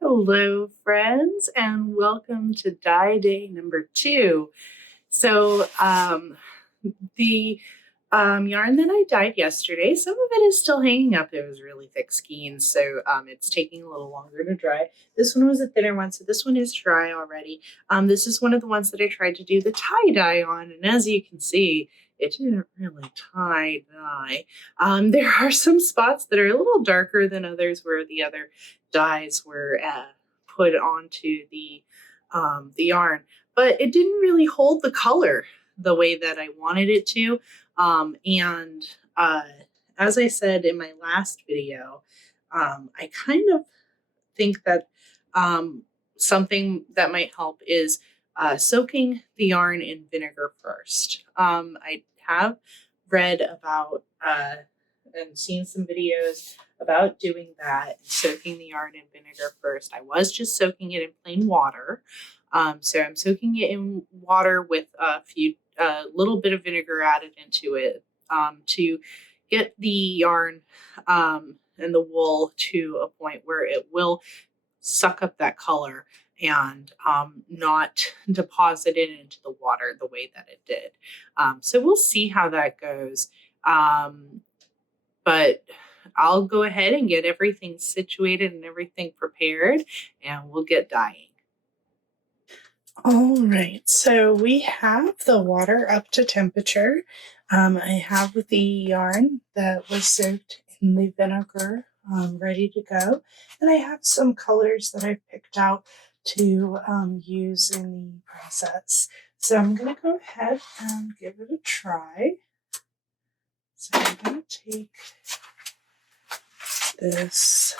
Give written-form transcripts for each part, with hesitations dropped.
Hello, friends, and welcome to dye day number 2. So, the yarn that I dyed yesterday, some of it is still hanging up. It was really thick skeins, so it's taking a little longer to dry. This one was a thinner one, so this one is dry already. This is one of the ones that I tried to do the tie-dye on, and as you can see, it didn't really tie-dye. There are some spots that are a little darker than others where the other dyes were put onto the yarn, but it didn't really hold the color the way that I wanted it to. And as I said in my last video, I kind of think that something that might help is soaking the yarn in vinegar first. I have read about and seen some videos about doing that, soaking the yarn in vinegar first. I was just soaking it in plain water. So I'm soaking it in water with a few little bit of vinegar added into it to get the yarn and the wool to a point where it will suck up that color and not deposit it into the water the way that it did. So we'll see how that goes. But I'll go ahead and get everything situated and everything prepared, and we'll get dyeing. All right, so we have the water up to temperature. I have the yarn that was soaked in the vinegar ready to go, and I have some colors that I picked out to use in the process. So I'm going to go ahead and give it a try. So I'm going to take this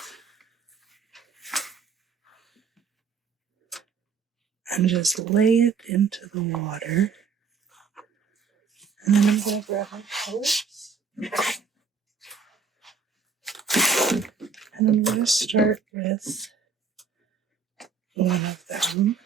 and just lay it into the water. And then I'm going to grab my colors. And I'm going to start with one of them.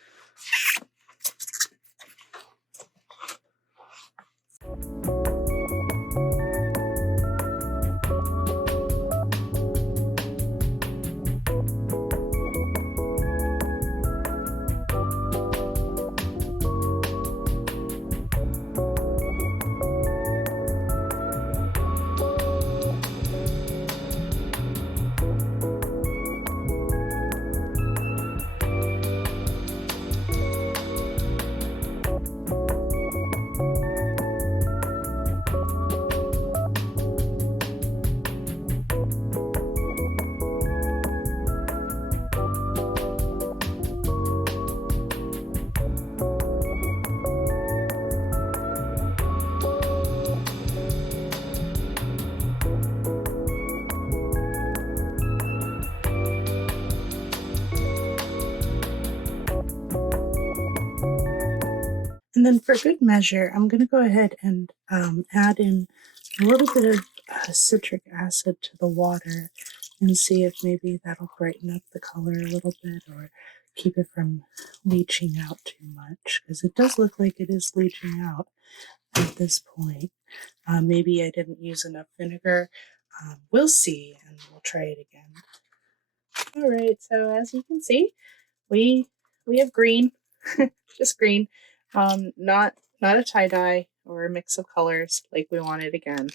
And then for good measure, I'm going to go ahead and add in a little bit of citric acid to the water and see if maybe that'll brighten up the color a little bit or keep it from leaching out too much, because it does look like it is leaching out at this point. Maybe I didn't use enough vinegar. We'll see, and we'll try it again. All right, so as you can see, we have green, just green. Not a tie-dye or a mix of colors like we wanted again.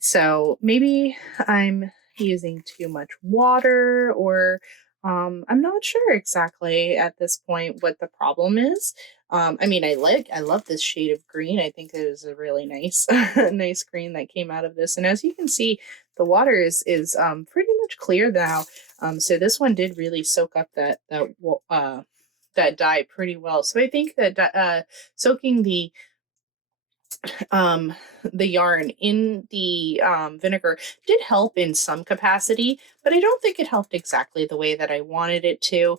So maybe I'm using too much water, or I'm not sure exactly at this point what the problem is. I mean, I love this shade of green. I think it is a really nice nice green that came out of this. And as you can see, the water is pretty much clear now. So this one did really soak up that dye pretty well. So I think that soaking the yarn in the vinegar did help in some capacity, but I don't think it helped exactly the way that I wanted it to.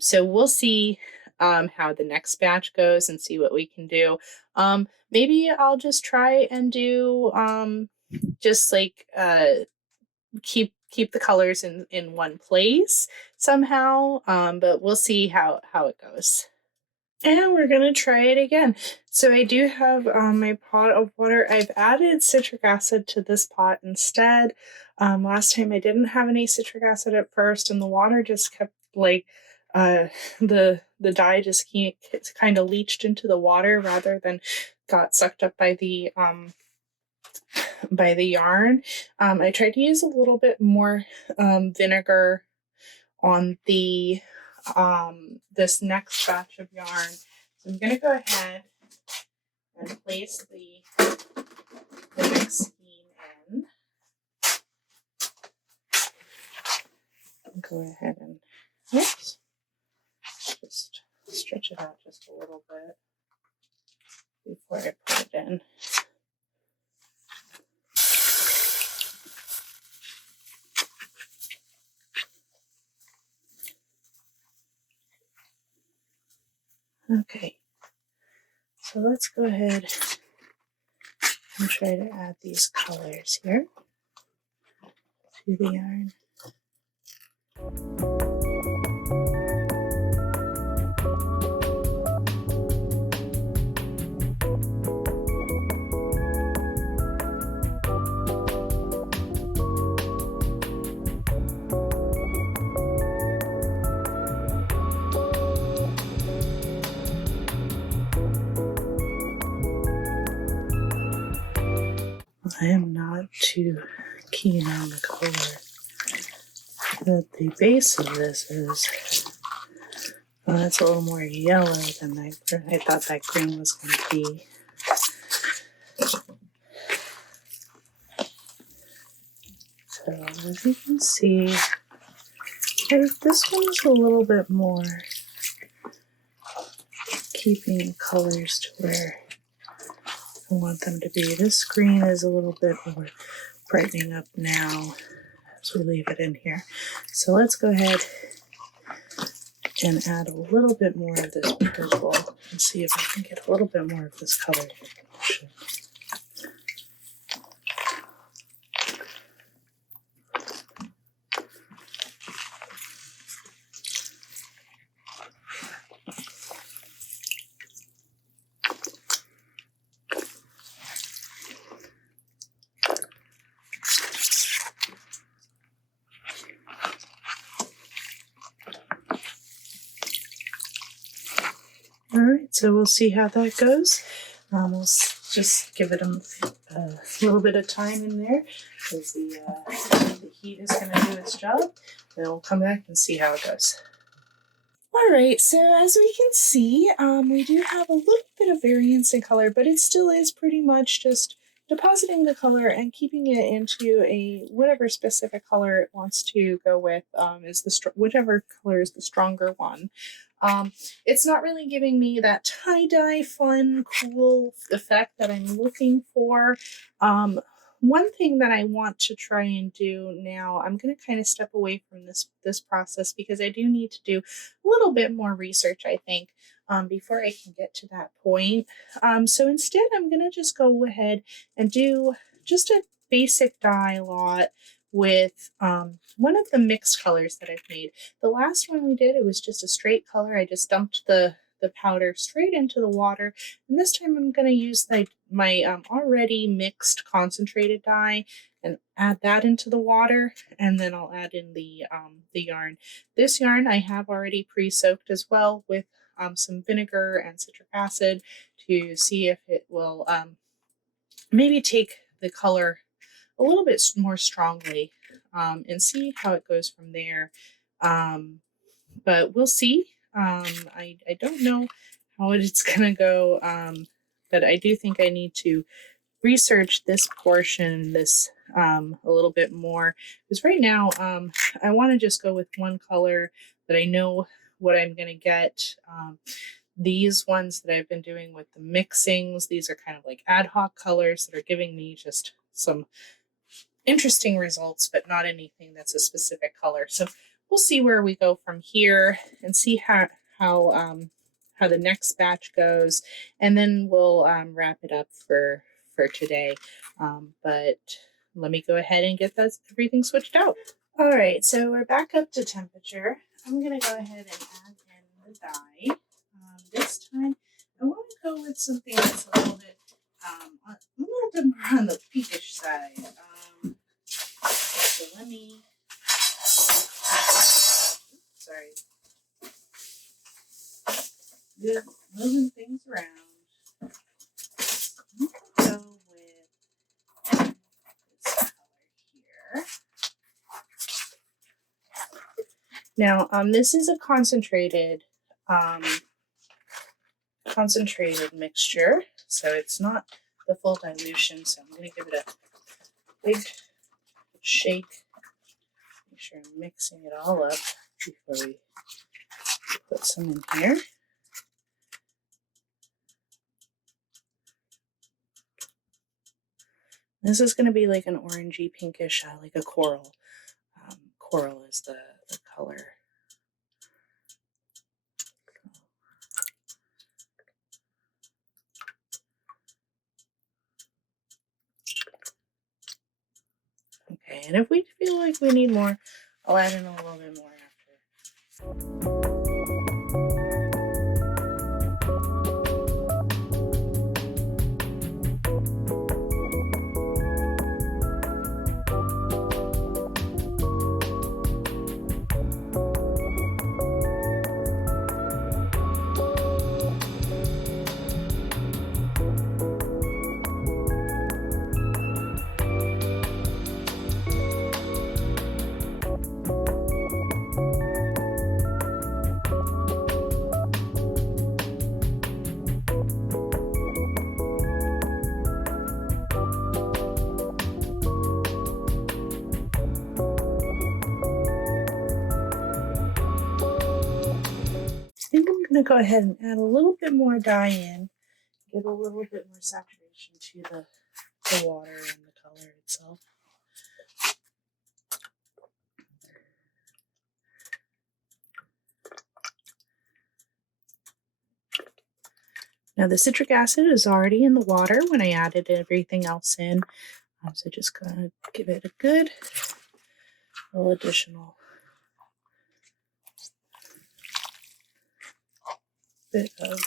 So we'll see how the next batch goes and see what we can do. Maybe I'll just try and do just like keep the colors in one place somehow, but we'll see how it goes. And we're gonna try it again. So I do have my pot of water. I've added citric acid to this pot instead. Last time I didn't have any citric acid at first, and the water just kept like the dye just kind of leached into the water rather than got sucked up by the yarn. I tried to use a little bit more vinegar on the this next batch of yarn. So I'm gonna go ahead and place the mix skein in. Go ahead and just stretch it out just a little bit before I put it in. Okay, so let's go ahead and try to add these colors here to the yarn. I am not too keen on the color that the base of this is. Well, it's a little more yellow than I thought that green was going to be. So as you can see, this one's a little bit more keeping the colors to where I want them to be. This green is a little bit more brightening up now as we leave it in here. So let's go ahead and add a little bit more of this purple and see if I can get a little bit more of this color. All right, so we'll see how that goes. We'll just give it a little bit of time in there because the heat is going to do its job. Then we'll come back and see how it goes. All right, so as we can see, we do have a little bit of variance in color, but it still is pretty much just depositing the color and keeping it into a whatever specific color it wants to go with, is whichever color is the stronger one. It's not really giving me that tie-dye fun, cool effect that I'm looking for. One thing that I want to try and do now, I'm going to kind of step away from this process because I do need to do a little bit more research, I think, before I can get to that point. So instead, I'm going to just go ahead and do just a basic dye lot with one of the mixed colors that I've made. The last one we did, it was just a straight color. I just dumped the powder straight into the water. And this time I'm going to use my already mixed concentrated dye and add that into the water. And then I'll add in the yarn. This yarn I have already pre-soaked as well with some vinegar and citric acid to see if it will maybe take the color a little bit more strongly and see how it goes from there. But we'll see. I don't know how it's going to go, but I do think I need to research this portion, a little bit more. Because right now, I want to just go with one color that I know what I'm going to get. These ones that I've been doing with the mixings, these are kind of like ad hoc colors that are giving me just some interesting results, but not anything that's a specific color. So we'll see where we go from here and see how the next batch goes, and then we'll wrap it up for today. But let me go ahead and get everything switched out. All right, so we're back up to temperature. I'm gonna go ahead and add in the dye. this time I want to go with something that's a little bit more on the pinkish side. So let me, sorry, moving things around. Go with this color here. Now, this is a concentrated mixture, so it's not the full dilution. So I'm going to give it a big shake. Make sure I'm mixing it all up before we put some in here. This is going to be like an orangey pinkish, like a coral. Coral is the color. Okay, and if we feel like we need more, I'll add in a little bit more after. I think I'm going to go ahead and add a little bit more dye in, give a little bit more saturation to the water and the color itself. Now the citric acid is already in the water when I added everything else in, so just gonna give it a good little additional bit of,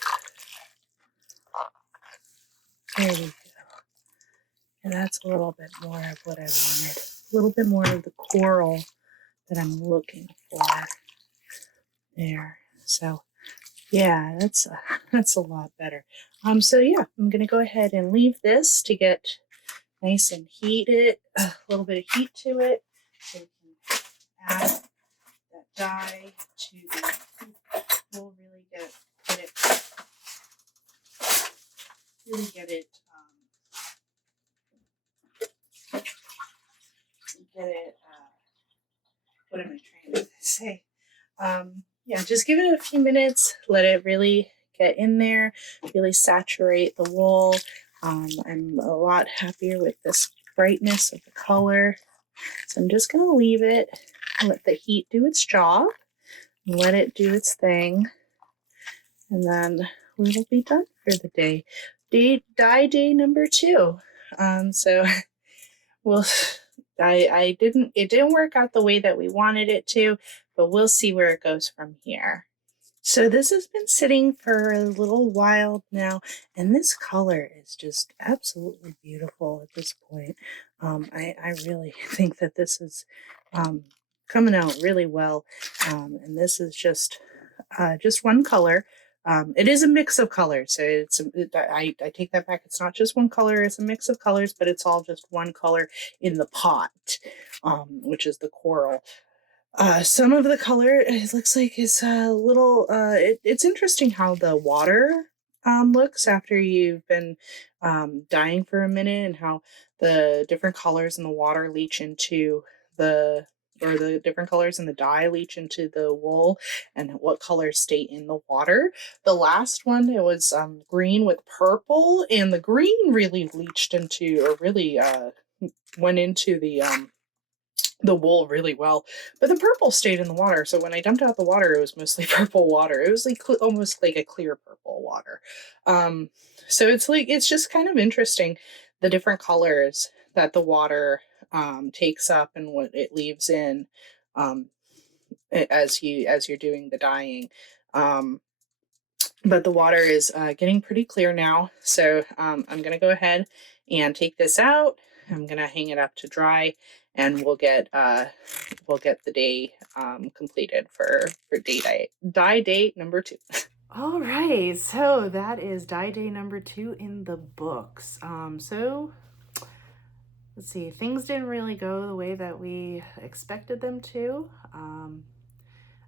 there we go. And that's a little bit more of what I wanted. A little bit more of the coral that I'm looking for there. So yeah, that's a lot better. So yeah, I'm gonna go ahead and leave this to get nice and heated, a little bit of heat to it, so we can add that dye to the, we'll really get it what am I trying to say? Yeah, just give it a few minutes, let it really get in there, really saturate the wool. I'm a lot happier with this brightness of the color. So I'm just gonna leave it, let the heat do its job, let it do its thing, and then we will be done for the day. Dye day number 2. So well, it didn't work out the way that we wanted it to, but we'll see where it goes from here. So this has been sitting for a little while now, and this color is just absolutely beautiful at this point. I really think that this is coming out really well, and this is just one color. It is a mix of colors, so I take that back. It's not just one color, it's a mix of colors, but it's all just one color in the pot, which is the coral. Some of the color, it looks like it's a little, it's interesting how the water looks after you've been dyeing for a minute, and how the different colors in the water leach into the different colors in the dye leach into the wool, and what colors stay in the water. The last one, it was green with purple, and the green really leached into, or really went into the wool really well, but the purple stayed in the water. So when I dumped out the water, it was mostly purple water. It was like almost like a clear purple water. So it's just kind of interesting, the different colors that the water takes up and what it leaves in as you're doing the dyeing. but the water is getting pretty clear now. So I'm going to go ahead and take this out. I'm going to hang it up to dry, and we'll get the day completed for dye date number 2. All right, so that is dye day number 2 in the books. So let's see, things didn't really go the way that we expected them to.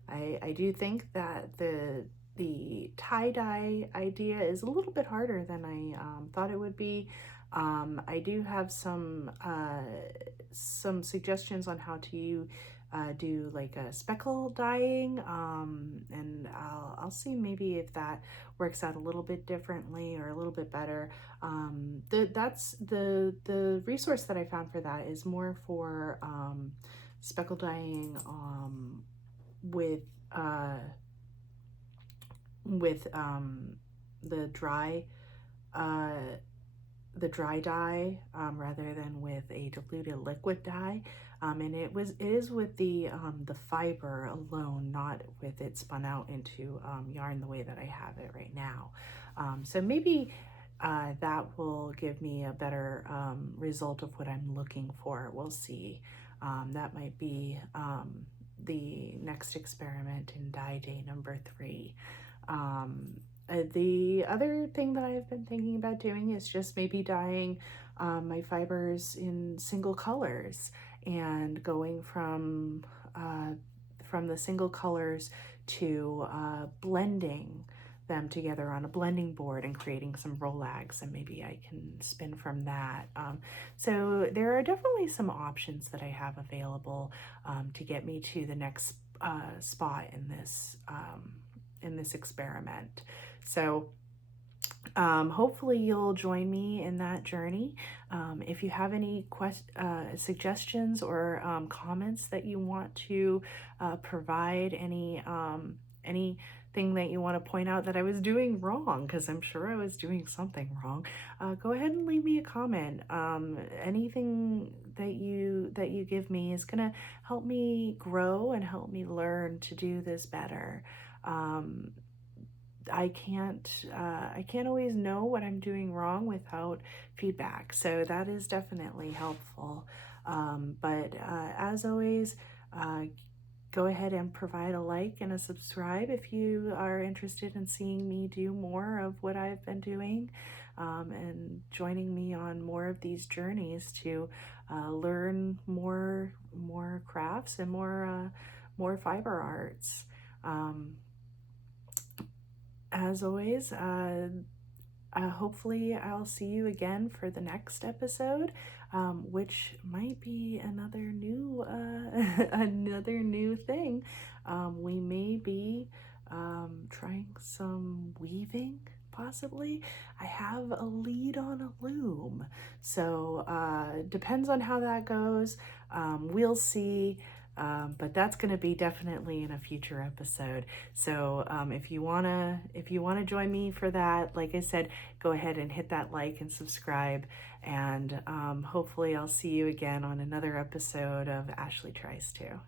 I do think that the tie-dye idea is a little bit harder than I thought it would be. I do have some suggestions on how to do like a speckle dyeing, and I'll see maybe if that works out a little bit differently or a little bit better. That's the resource that I found for that is more for speckle dyeing with uh, the dry uh, the dry dye rather than with a diluted liquid dye, and it is with the fiber alone, not with it spun out into yarn the way that I have it right now. So maybe that will give me a better result of what I'm looking for. We'll see. That might be the next experiment in dye day number 3. The other thing that I've been thinking about doing is just maybe dyeing my fibers in single colors and going from the single colors to blending them together on a blending board and creating some rolags, and maybe I can spin from that. So there are definitely some options that I have available to get me to the next spot in this experiment. So hopefully you'll join me in that journey. If you have any suggestions or comments that you want to provide, anything that you want to point out that I was doing wrong, because I'm sure I was doing something wrong, go ahead and leave me a comment. Anything that you give me is gonna help me grow and help me learn to do this better. I can't always know what I'm doing wrong without feedback, so that is definitely helpful. But as always, go ahead and provide a like and a subscribe if you are interested in seeing me do more of what I've been doing, and joining me on more of these journeys to learn more crafts and more fiber arts. As always, hopefully I'll see you again for the next episode, which might be another new another new thing. We may be trying some weaving, possibly. I have a lead on a loom, so depends on how that goes. We'll see. But that's going to be definitely in a future episode. So if you wanna join me for that, like I said, go ahead and hit that like and subscribe, and hopefully I'll see you again on another episode of Ashley Tries To.